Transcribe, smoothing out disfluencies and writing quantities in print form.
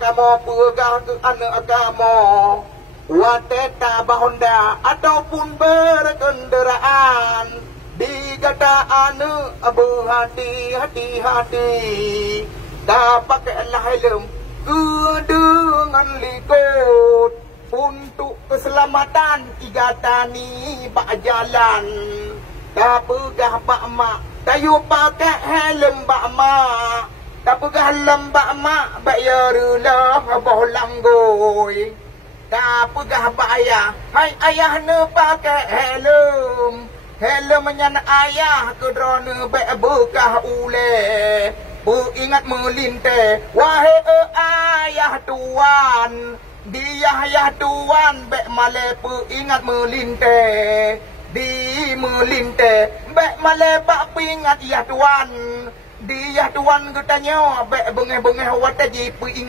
Kamu pegang ke anak agama, wateta bahonda ataupun berkendaraan, digataan berhati-hati, tak pakailah helm dengan likut untuk keselamatan tiga tani bak jalan. Tak pegah bak mak, tayu pakai helm bak mak. Tak pegah helm bak mak, bak yarulah boh langgoi. Tak pegah bak ayah, hai ayah ne pakai helm. Helm nyan ayah ke drone bak bekah ule. Ingat melinte, wahai ayah tuan. Dia ayah tuan, bek male ingat melinte. Di melinte, bek male bak ingat ya tuan. Dia tuan ketanya, bek bengeh-bengeh wataji ingat.